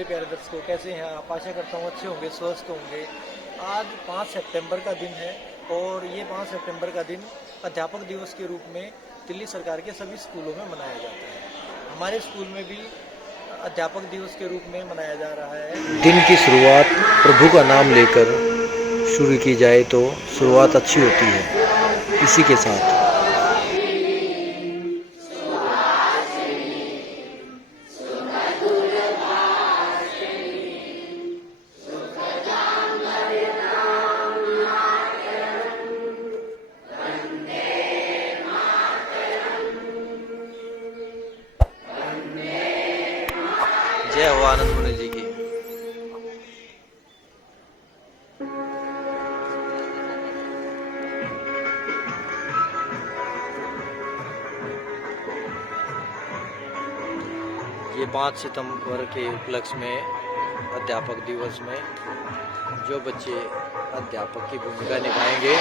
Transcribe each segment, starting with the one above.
मेरे प्यारे दर्शकों, कैसे हैं आप? आशा करता हूँ अच्छे होंगे, स्वस्थ होंगे। आज 5 सितंबर का दिन है और ये 5 सितंबर का दिन अध्यापक दिवस के रूप में दिल्ली सरकार के सभी स्कूलों में मनाया जाता है। हमारे स्कूल में भी अध्यापक दिवस के रूप में मनाया जा रहा है। दिन की शुरुआत प्रभु का नाम लेकर शुरू की जाए तो शुरुआत अच्छी होती है। इसी के साथ जय हो आनंद मुनि जी की। ये 5 सितंबर के उपलक्ष्य में अध्यापक दिवस में जो बच्चे अध्यापक की भूमिका निभाएंगे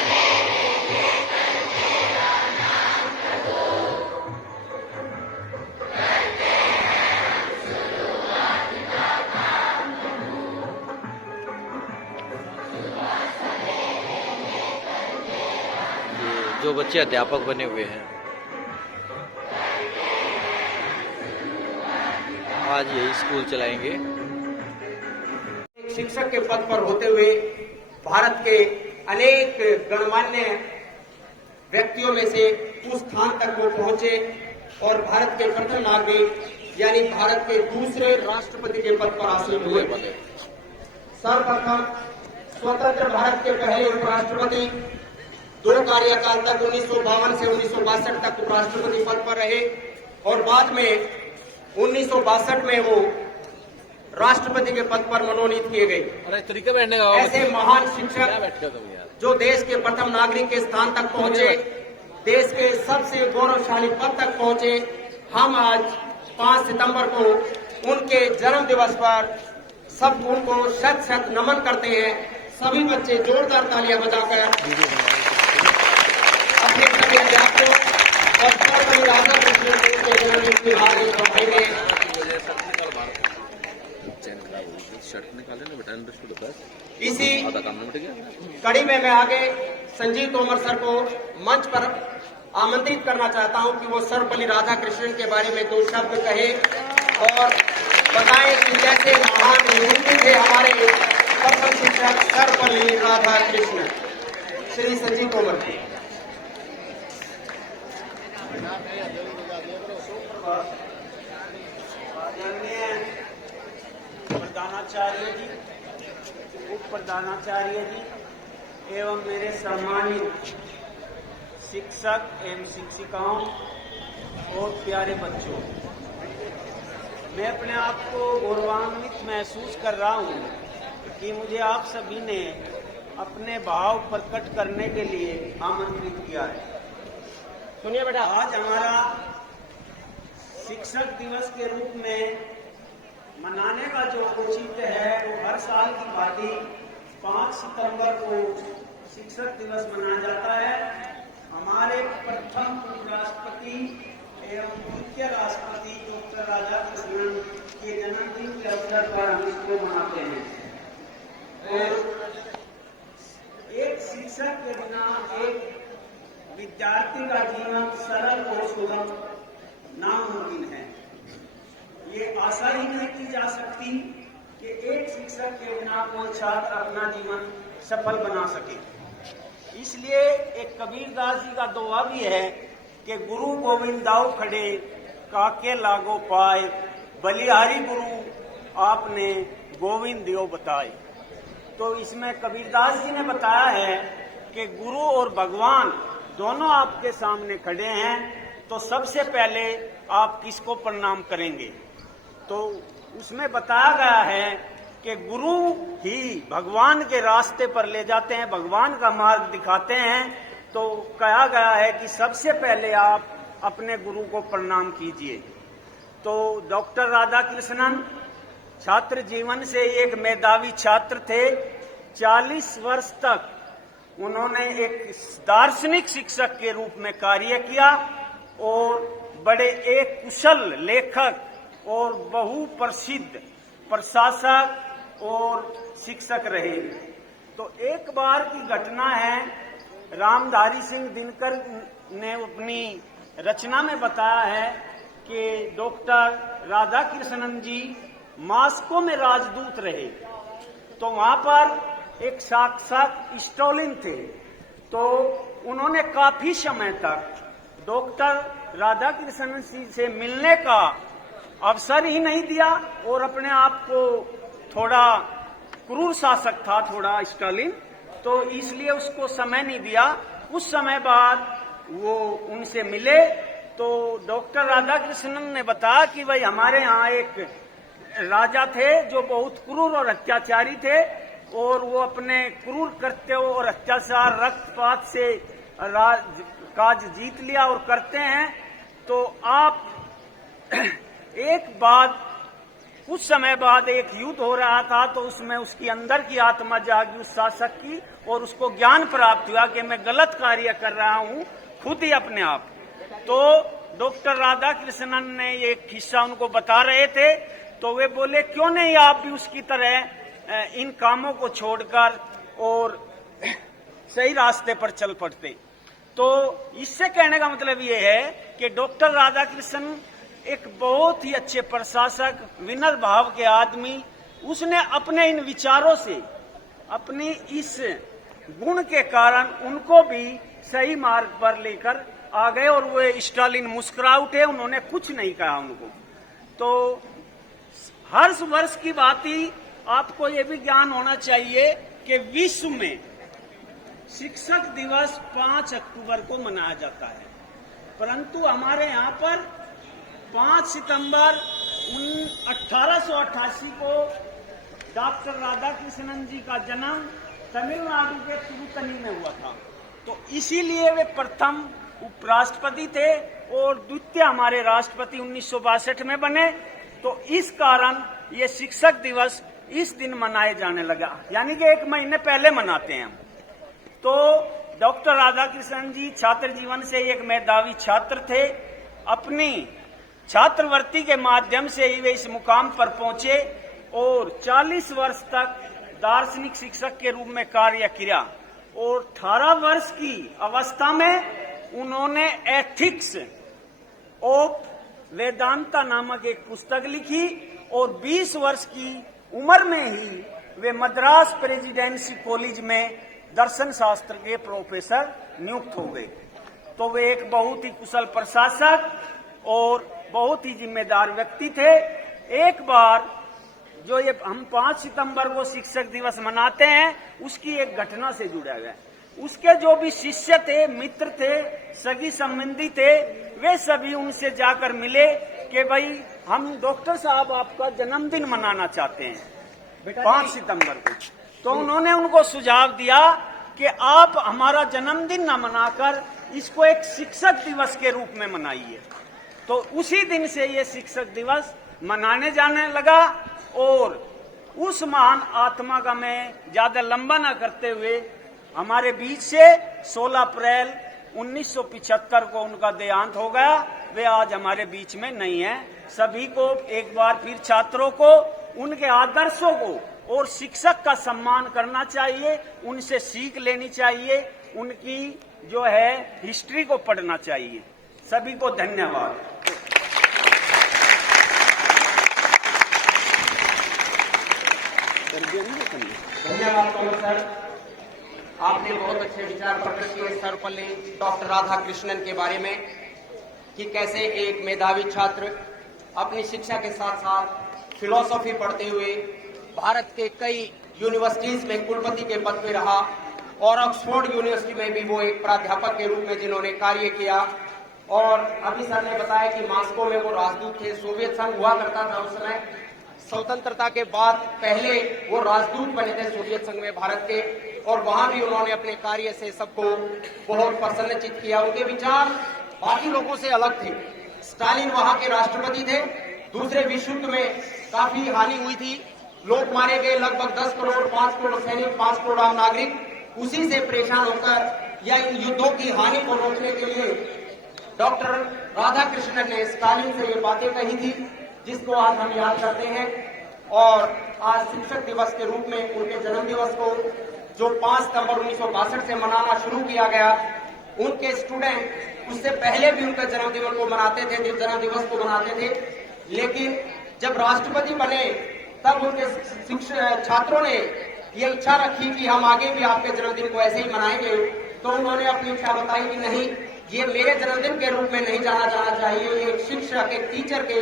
जो बच्चे अध्यापक बने हुए हैं आज यही स्कूल चलाएंगे। शिक्षक के पद पर होते हुए भारत के अनेक गणमान्य व्यक्तियों में से उस स्थान तक वो पहुंचे और भारत के प्रथम नागरिक यानी भारत के दूसरे राष्ट्रपति के पद पर आसीन हुए। सर्वप्रथम स्वतंत्र भारत के पहले उपराष्ट्रपति 2 कार्यकाल तक 1952 से 1962 तक उपराष्ट्रपति पद पर रहे और बाद में 1962 में वो राष्ट्रपति के पद पर मनोनीत किए गए। ऐसे महान शिक्षक जो देश के प्रथम नागरिक के स्थान तक पहुंचे, देश के सबसे गौरवशाली पद तक पहुंचे, हम आज 5 सितंबर को उनके जन्म दिवस पर सब उनको शत शत नमन करते हैं। सभी बच्चे जोरदार तालियां बजाकर अपने सभी अध्यापकों और सर्वपल्ली राधाकृष्णन के जन्मदिन की हार्दिक बधाई। इसी कड़ी में मैं आगे संजीव तोमर सर को मंच पर आमंत्रित करना चाहता हूं कि वो सर्वपल्ली राधाकृष्णन के बारे में 2 शब्द कहे और बताएं कि कैसे महान व्यक्ति थे हमारे प्रथम शिक्षक सर्वपल्ली राधाकृष्णन। श्री संजीव तोमर जी। प्रधानाचार्य जी, उप प्रधानाचार्य जी एवं मेरे सम्मानित शिक्षक एवं शिक्षिकाओं और प्यारे बच्चों, मैं अपने आप को गौरवान्वित महसूस कर रहा हूं कि मुझे आप सभी ने अपने भाव प्रकट करने के लिए आमंत्रित किया है। सुनिए बेटा, आज हमारा शिक्षक दिवस के रूप में मनाने का जो औचित्य है वो हर साल की भांति 5 सितंबर को शिक्षक दिवस मनाया जाता है। हमारे प्रथम उपराष्ट्रपति एवं द्वितीय राष्ट्रपति डॉक्टर राधाकृष्णन के जन्मदिन के अवसर पर हम इसको मनाते हैं। और एक शिक्षक के बिना एक विद्यार्थी का जीवन सरल और सुगम नामुमकिन है। ये आशा ही नहीं की जा सकती कि एक शिक्षक के बिना कोई छात्र अपना जीवन सफल बना सके। इसलिए एक कबीरदास जी का दोहा भी है कि गुरु गोविंद दाऊ खड़े काके लागो पाए, बलिहारी गुरु आपने गोविंद दियो बताए। तो इसमें कबीरदास जी ने बताया है कि गुरु और भगवान दोनों आपके सामने खड़े हैं, तो सबसे पहले आप किसको प्रणाम करेंगे? तो उसमें बताया गया है कि गुरु ही भगवान के रास्ते पर ले जाते हैं, भगवान का मार्ग दिखाते हैं। तो कहा गया है कि सबसे पहले आप अपने गुरु को प्रणाम कीजिए। तो डॉक्टर राधाकृष्णन छात्र जीवन से एक मेधावी छात्र थे। 40 वर्ष तक उन्होंने एक दार्शनिक शिक्षक के रूप में कार्य किया और बड़े एक कुशल लेखक और बहु प्रसिद्ध प्रशासक और शिक्षक रहे। तो एक बार की घटना है, रामधारी सिंह दिनकर ने अपनी रचना में बताया है कि डॉक्टर राधा कृष्णन जी मॉस्को में राजदूत रहे। तो वहां पर एक साक्षात स्टालिन थे। तो उन्होंने काफी समय तक डॉक्टर राधा कृष्णन जी से मिलने का अवसर ही नहीं दिया और अपने आप को थोड़ा क्रूर शासक था, थोड़ा स्टालिन, तो इसलिए उसको समय नहीं दिया। कुछ समय बाद वो उनसे मिले तो डॉक्टर राधा कृष्णन ने बताया कि भाई हमारे यहाँ एक राजा थे जो बहुत क्रूर और अत्याचारी थे और वो अपने क्रूर कृत्य और अत्याचार रक्तपात से काज जीत लिया और करते हैं। तो आप एक बाद कुछ समय बाद एक युद्ध हो रहा था तो उसमें उसकी अंदर की आत्मा जागी उस शासक की और उसको ज्ञान प्राप्त हुआ कि मैं गलत कार्य कर रहा हूं खुद ही अपने आप। तो डॉक्टर राधा कृष्णन ने ये किस्सा उनको बता रहे थे तो वे बोले क्यों नहीं आप भी उसकी तरह इन कामों को छोड़कर और सही रास्ते पर चल पड़ते। तो इससे कहने का मतलब ये है कि डॉक्टर राधा कृष्णन एक बहुत ही अच्छे प्रशासक, विनर भाव के आदमी, उसने अपने इन विचारों से, अपनी इस गुण के कारण उनको भी सही मार्ग पर लेकर आ गए और वे स्टालिन मुस्कुरा उठे, उन्होंने कुछ नहीं कहा उनको। तो हर वर्ष की बात ही आपको ये भी ज्ञान होना चाहिए कि विश्व में शिक्षक दिवस 5 अक्टूबर को मनाया जाता है, परंतु हमारे यहाँ पर 5 सितंबर 1888 को डॉक्टर राधा कृष्णन जी का जन्म तमिलनाडु के तिरुतनी में हुआ था। तो इसीलिए वे प्रथम उपराष्ट्रपति थे और द्वितीय हमारे राष्ट्रपति 1962 में बने। तो इस कारण ये शिक्षक दिवस इस दिन मनाए जाने लगा, यानी कि 1 महीने पहले मनाते हैं हम। तो डॉक्टर राधा कृष्णन जी छात्र जीवन से एक मेधावी छात्र थे। अपनी छात्रवृत्ति के माध्यम से ही वे इस मुकाम पर पहुंचे और 40 वर्ष तक दार्शनिक शिक्षक के रूप में कार्य किया और 18 वर्ष की अवस्था में उन्होंने एथिक्स ऑफ वेदांता नामक एक पुस्तक लिखी और 20 वर्ष की उम्र में ही वे मद्रास प्रेसिडेंसी कॉलेज में दर्शन शास्त्र के प्रोफेसर नियुक्त हो गए। तो वे एक बहुत ही कुशल प्रशासक और बहुत ही जिम्मेदार व्यक्ति थे। एक बार जो ये हम 5 सितंबर को शिक्षक दिवस मनाते हैं उसकी एक घटना से जुड़ा हुआ है। उसके जो भी शिष्य थे, मित्र थे, सगी संबंधी थे, वे सभी उनसे जाकर मिले कि भाई हम डॉक्टर साहब आपका जन्मदिन मनाना चाहते हैं 5 सितंबर को। तो उन्होंने उनको सुझाव दिया कि आप हमारा जन्मदिन न मनाकर इसको एक शिक्षक दिवस के रूप में मनाइए। तो उसी दिन से ये शिक्षक दिवस मनाने जाने लगा और उस महान आत्मा का मैं ज्यादा लंबा न करते हुए हमारे बीच से 16 अप्रैल 1975 को उनका देहांत हो गया। वे आज हमारे बीच में नहीं है। सभी को एक बार फिर छात्रों को उनके आदर्शों को और शिक्षक का सम्मान करना चाहिए, उनसे सीख लेनी चाहिए, उनकी जो है हिस्ट्री को पढ़ना चाहिए। सभी को धन्यवाद। धन्यवाद कमल सर, आपने बहुत अच्छे विचार प्रकट किए सर्वपल्ली डॉक्टर राधा कृष्णन के बारे में कि कैसे एक मेधावी छात्र अपनी शिक्षा के साथ साथ फिलॉसफी पढ़ते हुए भारत के कई यूनिवर्सिटीज में कुलपति के पद पे रहा और ऑक्सफोर्ड यूनिवर्सिटी में भी वो एक प्राध्यापक के रूप में जिन्होंने कार्य किया। और अभी सर ने बताया कि मॉस्को में वो राजदूत थे। सोवियत संघ हुआ करता था उस समय, स्वतंत्रता के बाद पहले वो राजदूत बने थे सोवियत संघ में भारत के, और वहां भी उन्होंने अपने कार्य से सबको बहुत प्रसन्नचित किया। उनके विचार बाकी लोगों से अलग थे। स्टालिन वहां के राष्ट्रपति थे। दूसरे विश्व युद्ध में काफी हानि हुई थी, लोग मारे गए, लगभग 10 करोड़, 5 करोड़ सैनिक, 5 करोड़ आम नागरिक। उसी से परेशान होकर या इन युद्धों की हानि को रोकने के लिए डॉक्टर राधा कृष्णन ने स्टालिन से ये बातें कही थी जिसको आज हम याद करते हैं। और आज शिक्षक दिवस के रूप में उनके जन्म दिवस को जो 5 सितंबर 1962 से मनाना शुरू किया गया, उनके स्टूडेंट उससे पहले भी उनका जन्म दिवस को मनाते थे, जन्म दिवस को मनाते थे। लेकिन जब राष्ट्रपति बने तब उनके छात्रों ने ये इच्छा रखी कि हम आगे भी आपके जन्मदिन को ऐसे ही मनाएंगे, तो उन्होंने अपनी इच्छा बताई कि नहीं, ये मेरे जन्मदिन के रूप में नहीं जाना जाना चाहिए, ये एक शिक्षक, एक टीचर के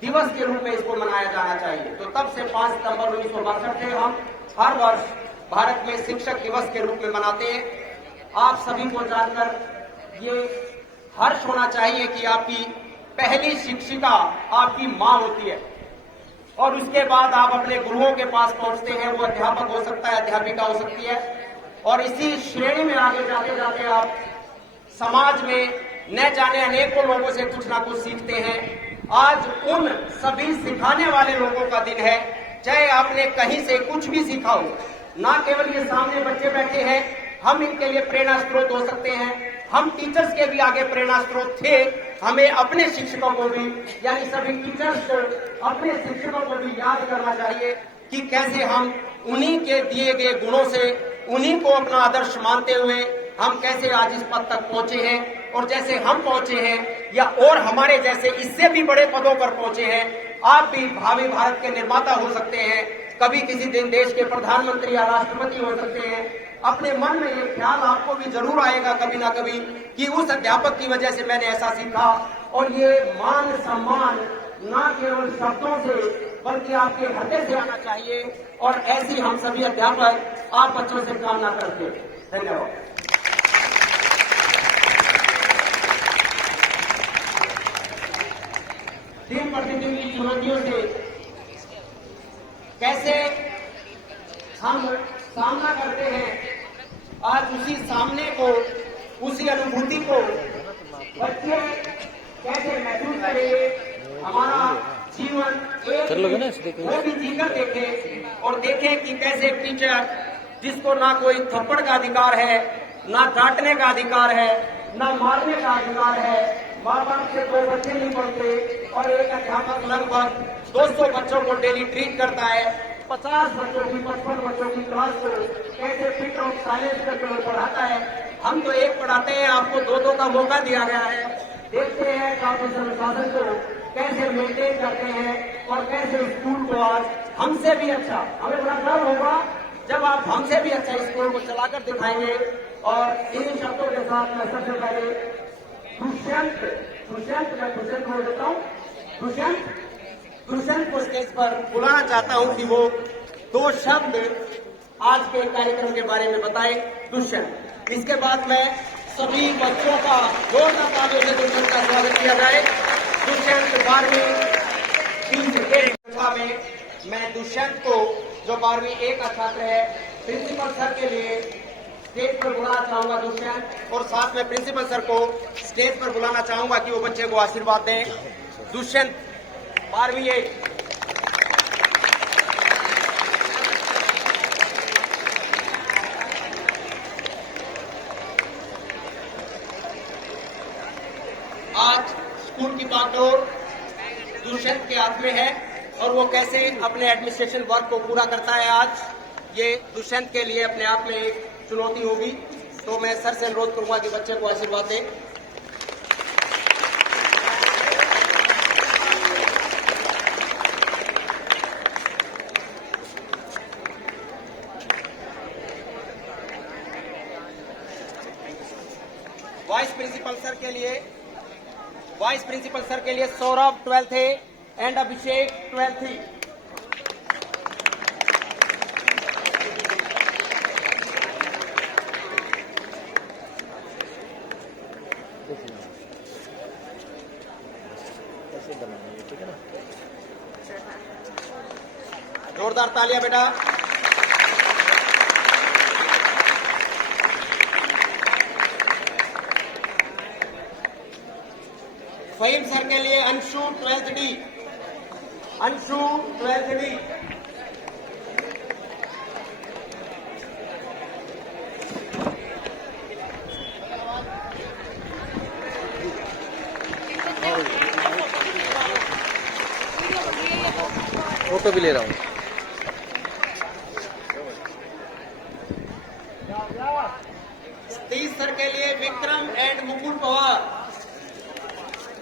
दिवस के रूप में इसको मनाया जाना चाहिए। तो तब से 5 सितंबर 1962 से हम हर वर्ष भारत में शिक्षक दिवस के रूप में मनाते हैं। आप सभी को जानकर ये हर्ष होना चाहिए कि आपकी पहली शिक्षिका आपकी माँ होती है और उसके बाद आप अपने गुरुओं के पास पहुंचते हैं। वो अध्यापक हो सकता है, अध्यापिका हो सकती है, और इसी श्रेणी में आगे जाते जाते आप समाज में न जाने अनेकों लोगों से कुछ ना कुछ सीखते हैं। आज उन सभी सिखाने वाले लोगों का दिन है, चाहे आपने कहीं से कुछ भी सीखा हो। ना केवल ये सामने बच्चे बैठे हैं, हम इनके लिए प्रेरणा स्रोत हो सकते हैं। हम टीचर्स के भी आगे प्रेरणा स्रोत थे। हमें अपने शिक्षकों को भी, यानी सभी टीचर्स को अपने शिक्षकों को भी याद करना चाहिए कि कैसे हम उन्हीं के दिए गए गुणों से, उन्हीं को अपना आदर्श मानते हुए हम कैसे आज इस पद तक पहुंचे हैं। और जैसे हम पहुंचे हैं या और हमारे जैसे इससे भी बड़े पदों पर पहुंचे हैं, आप भी भावी भारत के निर्माता हो सकते हैं। कभी किसी दिन देश के प्रधानमंत्री या राष्ट्रपति हो सकते हैं। अपने मन में ये ख्याल आपको भी जरूर आएगा कभी ना कभी कि उस अध्यापक की वजह से मैंने ऐसा सीखा। और ये मान सम्मान ना केवल शब्दों से बल्कि आपके हृदय से आना चाहिए। और ऐसी हम सभी अध्यापक आप बच्चों से कामना करते हैं। धन्यवाद। दिन प्रतिदिन की चुनौतियों से कैसे हम सामना करते हैं, आज उसी सामने को, उसी अनुभूति को बच्चे कैसे महसूस करेंगे। हमारा जीवन एक वो भी जीकर देखें और देखें कि कैसे टीचर, जिसको ना कोई थप्पड़ का अधिकार है, ना डांटने का अधिकार है, ना मारने का अधिकार है, माँ बाप से 2 बच्चे नहीं पढ़ते और एक अध्यापक लगभग 200 बच्चों को डेली ट्रीट करता है। 50 बच्चों की, 55 बच्चों की क्लास को कैसे फिट और साइलेंस करके पढ़ाता है। हम तो एक पढ़ाते हैं, आपको 2-2 का मौका दिया गया है। देखते हैं कि आप इस अनुशासन को कैसे मेंटेन करते हैं और कैसे स्कूल को आज हमसे भी अच्छा, हमें बड़ा गर्व होगा जब आप हमसे भी अच्छा स्कूल को चलाकर दिखाएंगे। और इन शब्दों के साथ मैं सबसे पहले दुष्यंत बोल देता हूँ। दुष्यंत को स्टेज पर बुलाना चाहता हूँ कि वो 2 शब्द आज के कार्यक्रम के बारे में बताए। दुष्यंत, इसके बाद मैं सभी बच्चों का जोरदार तालियों से दुष्यंत का स्वागत किया जाए। दुष्यंत 12वीं में मैं दुष्यंत को, जो 12वीं A का छात्र है, प्रिंसिपल सर के लिए स्टेज पर बुलाना चाहूंगा दुष्यंत, और साथ में प्रिंसिपल सर को स्टेज पर बुलाना चाहूंगा कि वो बच्चे को आशीर्वाद दें। दुष्यंत 12वीं A। आज स्कूल की बागडोर दुष्यंत के हाथ में है और वो कैसे अपने एडमिनिस्ट्रेशन वर्क को पूरा करता है, आज ये दुष्यंत के लिए अपने आप में एक चुनौती होगी। तो मैं सर से अनुरोध करूंगा कि बच्चे को आशीर्वाद दें। वाइस प्रिंसिपल सर के लिए Saurabh 12th A and Abhishek 12th E। ठीक है ना? जोरदार तालियां बेटा। फहीम सर के लिए Anshu 12th D। Anshu 12th D। Okay भी ले रहा हूँ। सतीश सर के लिए विक्रम एंड मुकुल पवार।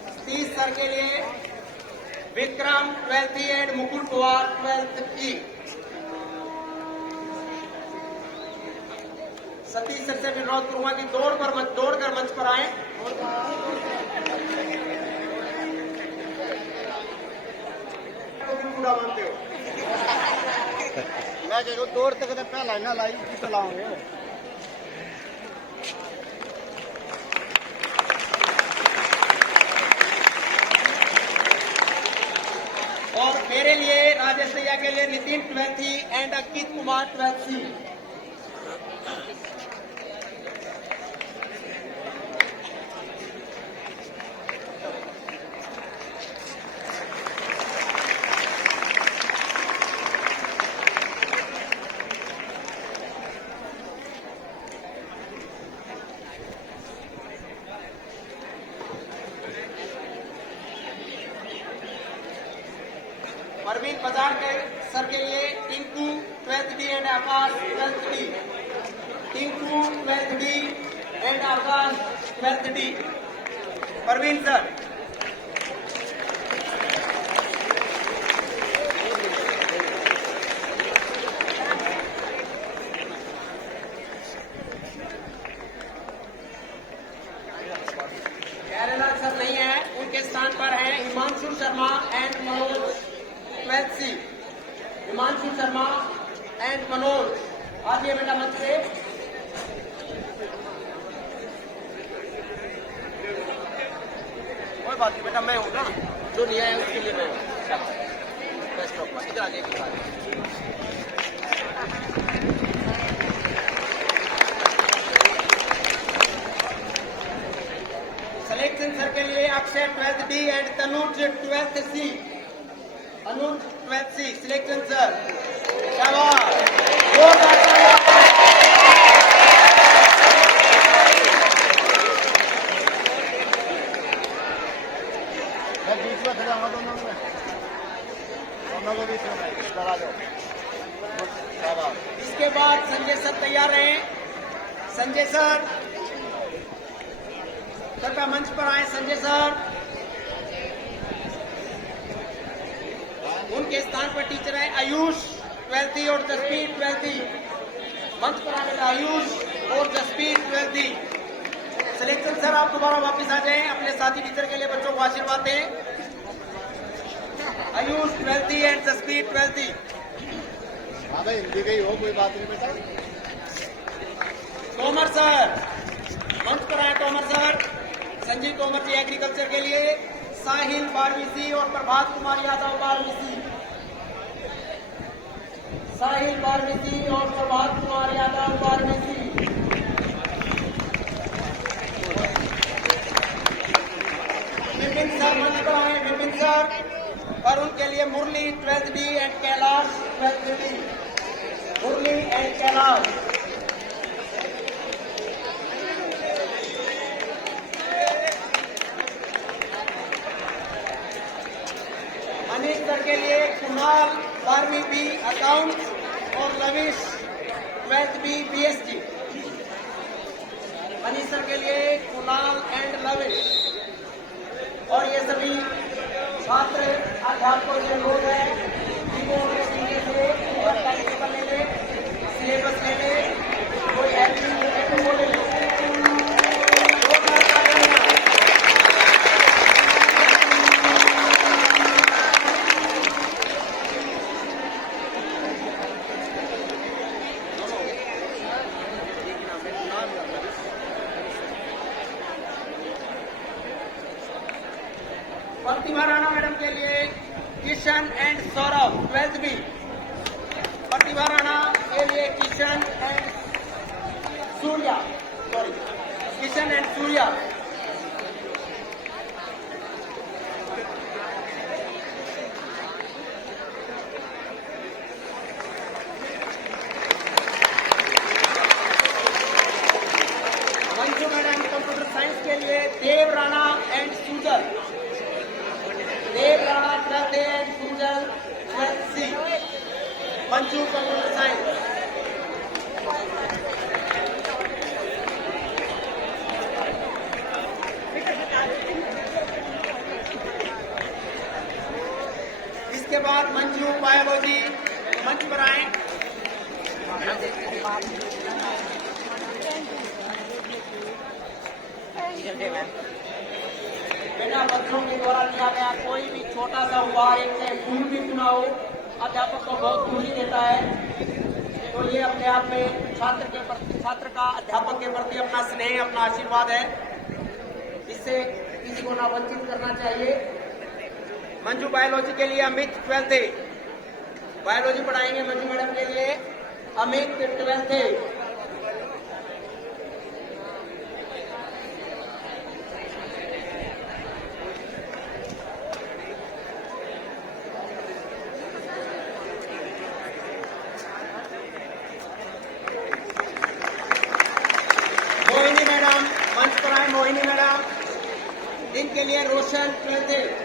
सतीश सर के लिए Vikram 12th and Mukul Pawar 12th E. Satish sir से भी अनुरोध करूंगा कि दौड़कर मंच पर आए। पूरा मानते हो? मैं जो दौड़ तक पहला ना लाई चलाओगे। और मेरे लिए राजेश भैया के लिए Nitin 12th and Ankit Kumar 12th C. Parveen बाजार के सर के लिए Tinku 12th D and Akash 12th D. Tinku 12th D and Akash 12th D. Parveen sir. Kerala sir नहीं है, उनके स्थान पर है Himanshu Sharma and Manoj 12th C. Himanshu Sharma and Manoj आइए बेटा मंच पे। कोई बात नहीं बेटा, मैं हूँ ना, जो नहीं आया उसके लिए मैं हूँ। Best of luck. इधर आगे सिलेक्शन सर के लिए Akshay 12th D and Tanuj 12th C. Anuj 12th C selection sir. शाबाश। मैं बीच में खड़ा हूँ दोनों को बीच में करा दो। इसके बाद संजय सर तैयार हैं। संजय सर कृपया मंच पर आए। संजय सर, उनके स्थान पर टीचर है आयुष 12th और जसप्रीत 12th। मंच पर आने का आयुष और जसप्रीत 12th। सिलेक्शन सर आप दोबारा वापस आ जाएं, अपने साथी टीचर के लिए बच्चों को आशीर्वाद दें। Ayush 12th and Jaspreet 12th। हाँ भाई हिंदी का ही हो, कोई बात नहीं बेटा। तोमर सर मंच पर आए। तोमर सर। संजीव तोमर जी एग्रीकल्चर के लिए साहिल 12वीं सी और प्रभात कुमार यादव 12वीं सी। साहिल 12वीं सी और प्रभात कुमार यादव 12वीं सी। विपिन सर मंच पर आए। विपिन सर और उनके लिए Murli 12th D and Kailash 12th D. Murli and Kailash. Anil sir के लिए कुणाल 12वीं बी अकाउंट और Lavish 12th B BST. Anil sir के लिए कुणाल एंड लविश। और ये सभी छात्र अध्यापकों से लोग हैं जिनको सीखने से पेपर ले ले, सिलेबस ले ले, कोई एक्टिविटी वो ले ले। प्रतिभा राणा मैडम के लिए Kishan and Saurabh 12th B. Pratibha Rana के लिए Kishan and Surya, sorry Kishan and Surya. Manju madam computer science के लिए Dev Rana and Sujal. Dev Rana 12th and Sujal 12th C. Manju computer science. इसके बाद मंजू बायोलॉजी मंच पर आए। बेटा बच्चों के द्वारा लिया गया कोई भी छोटा सा उपहार, एक से फूल भी चुना हो, अध्यापक को बहुत खुशी देता है। तो ये अपने आप में छात्र का अध्यापक के प्रति अपना स्नेह, अपना आशीर्वाद है। इससे किसी को ना वंचित करना चाहिए। मंजू बायोलॉजी के लिए अमित 12th बायोलॉजी पढ़ाएंगे। मंजू मैडम के लिए अमित 12th। मोहिनी मैडम मंच पर आए। मोहिनी मैडम इनके लिए रोशन 12th।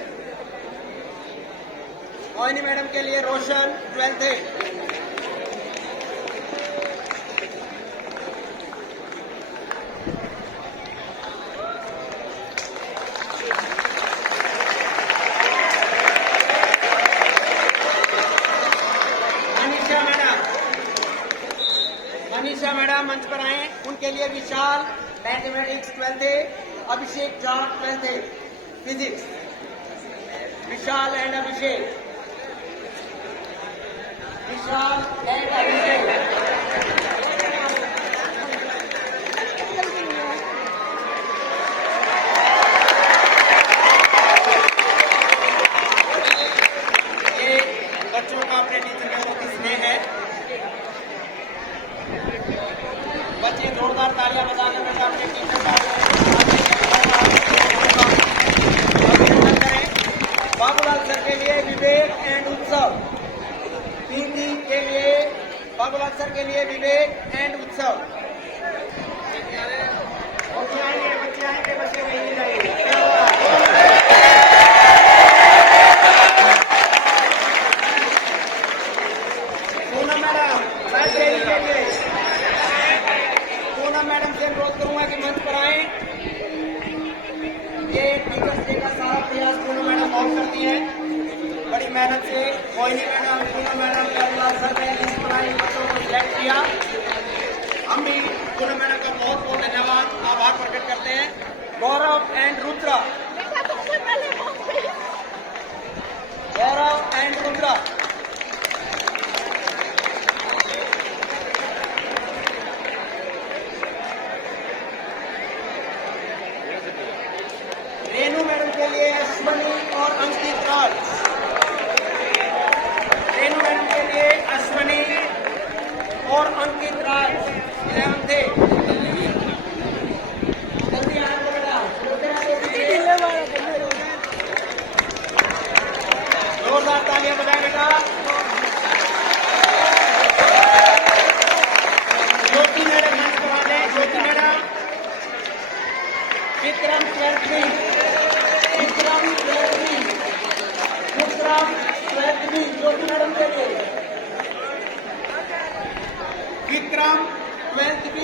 मोहिनी मैडम के लिए रोशन 12th। मनीषा मैडम मंच पर आए। उनके लिए Vishal mathematics 12th। Abhishek Jat 12th physics. Vishal and Abhishek. Vishal and Abhishek. ये बच्चों का अपने टीचर के प्रति स्नेह है। बच्चे जोरदार तालियां बजाने में अपने टीचर का अभिनंदन करें। बाबूलाल सर के लिए विवेक एंड उत्सव। हिंदी के लिए बाबूलाल सर के लिए विवेक एंड उत्सव। बच्चे आएंगे बच्चे नहीं रहेंगे। पूनम मैडम लाइब्रेरी के लिए। पूनम मैडम से अनुरोध करूंगा कि मंच पर आए। ये टीचर्स डे का सारा प्रयास पूनम मैडम बहुत करती है, बड़ी मेहनत से। Mohini madam, Poonam madam, Babulal sir ने इस बनाई बच्चों को सिलेक्ट किया। हम भी पूनम मैडम का बहुत बहुत धन्यवाद, आभार प्रकट करते हैं। Gaurav and Rudra. Gaurav and Rudra. Renu madam के लिए अश्वनी और अंकित राज। रेनू मैडम के लिए अश्वनी और अंकित राज 11th। जल्दी आना बेटा। जोरदार तालियां बजाएं बेटा। ज्योति मैडम मंच पर आ जाए। Jyoti madam. Vikram 12th। Vikram 12th। Vikram 12th Jyoti madam के लिए। विक्रम 12th।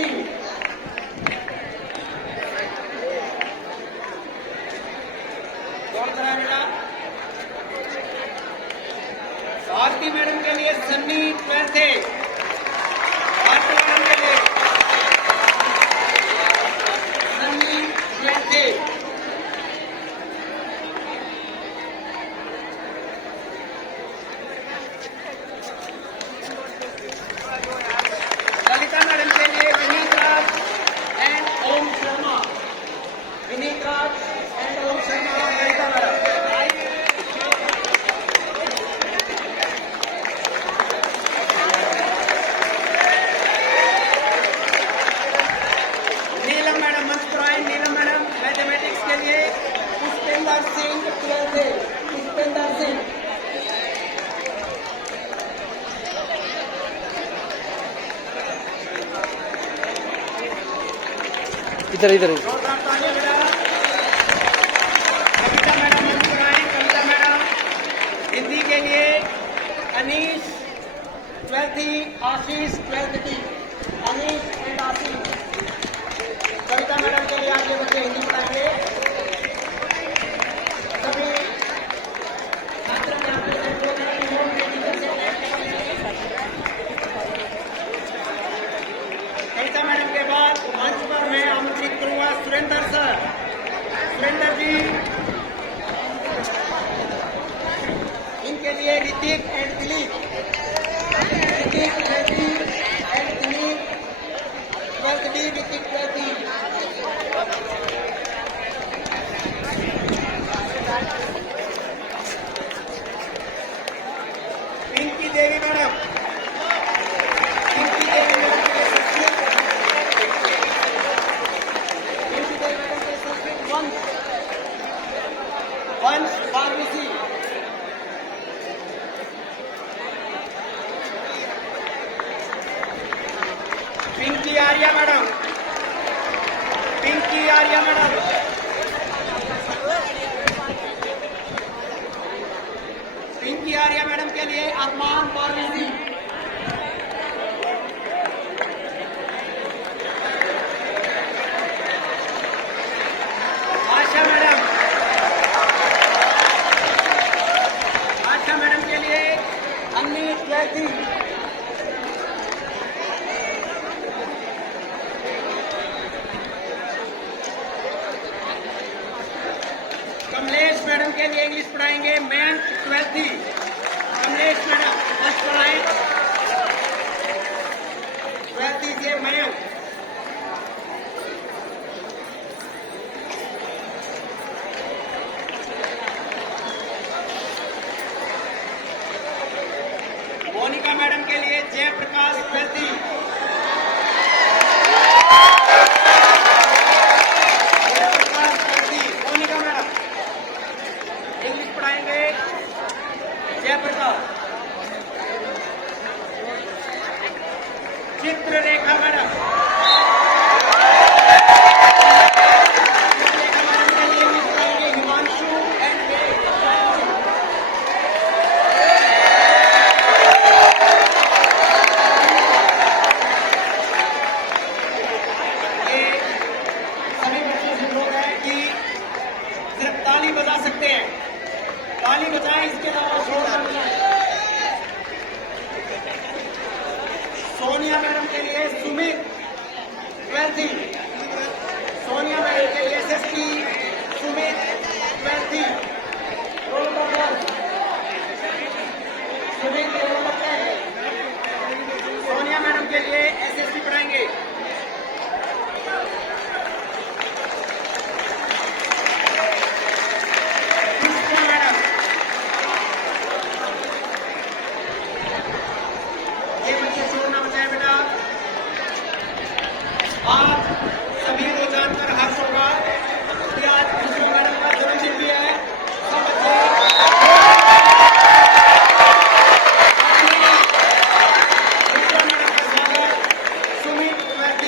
कौन कराया बेटा? भारती मैडम के लिए सन्नी 12th। भारती मैडम के लिए सन्नी 12th। ललिता मैडम के लिए Vineet Raj and Om Sharma. Vineet Raj and Om Sharma. Lalita madam. Neelam madam मंच पर आए। नीलम मैडम मैथमेटिक्स के लिए पुष्पेंद्र सिंह 12th। पुष्पेंद्र सिंह। इधर इधर जोरदार तालियां बजा। कविता मैडम मंच पर आए। कविता मैडम हिंदी के लिए Anish 12th Ashish 12th T, Anish and Ashish. Kavita madam के लिए आज ये बच्चे हिंदी पढ़ाएंगे। सभी छात्र में आपके कविता मैडम के बाद मंच पर मैं आमंत्रित करूंगा सुरेंद्र सर। सुरेंद्र जी, इनके लिए Hrithik and Dilip, Hrithik 12th and Dilip 12th D, Hrithik 12th। Pinki Devi madam, Pinki Devi madam के लिए संस्कृत, पिंकी देवी मैडम के लिए Sanskrit Vansh Valmiki. Pinki Arya madam, Pinki Arya madam, Pinki Arya madam के लिए अरमान पारवेजी। आशा मैडम, आशा मैडम के लिए अन्नी 12th। कमलेश मैडम के लिए इंग्लिश पढ़ाएंगे ma'am 12th। Kamlesh madam first पढ़ाएं। 12th ये मैम। मोनिका मैडम के लिए Jayaprakash 12th। Monika madam English पढ़ाएंगे जयप्रकाश। चित्ररेखा मैडम, चित्ररेखा मैडम के लिए इंग्लिश पढ़ाएंगे हिमांशु एंड वेद। ये सभी बच्चे जो लोग हैं कि सिर्फ ताली बजा सकते हैं, ताली बजाएं, इसके अलावा शोर न बजाएं। सोनिया मैडम के लिए सुमित 12th। सोनिया मैडम के लिए SST Sumit 12th। Sumit Sonia madam के लिए एसएसटी पढ़ाएंगे। आप सभी को जानकर हर्ष होगा कि आज खुशबू मैडम का जन्मदिन भी है। सब बच्चे खुशबू मैडम का स्वागत, सुमित 12th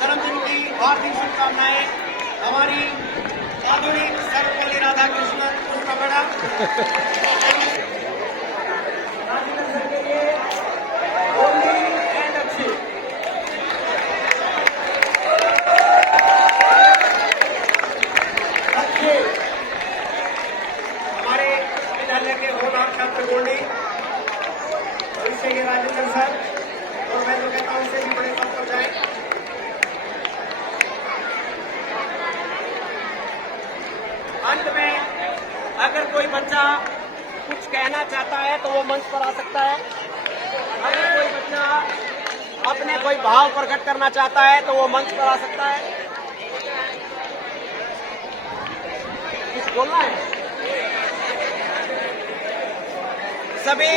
जन्मदिन की हार्दिक शुभकामनाएं। हमारी आधुनिक सर्वपल्ली राधाकृष्णन पुष्पा मैडम राजेंद्र सर के लिए होली एंड अच्छी। हमारे विद्यालय के होनहार छात्र गोल्डी भविष्य के राजेंद्र सर, और मैं तो कहता हूं उनसे भी बड़े पद पर जाए। अंत में अगर कोई बच्चा कुछ कहना चाहता है तो वो मंच पर आ सकता है। अगर कोई बच्चा अपने कोई भाव प्रकट करना चाहता है तो वो मंच पर आ सकता है। कुछ बोलना है? सभी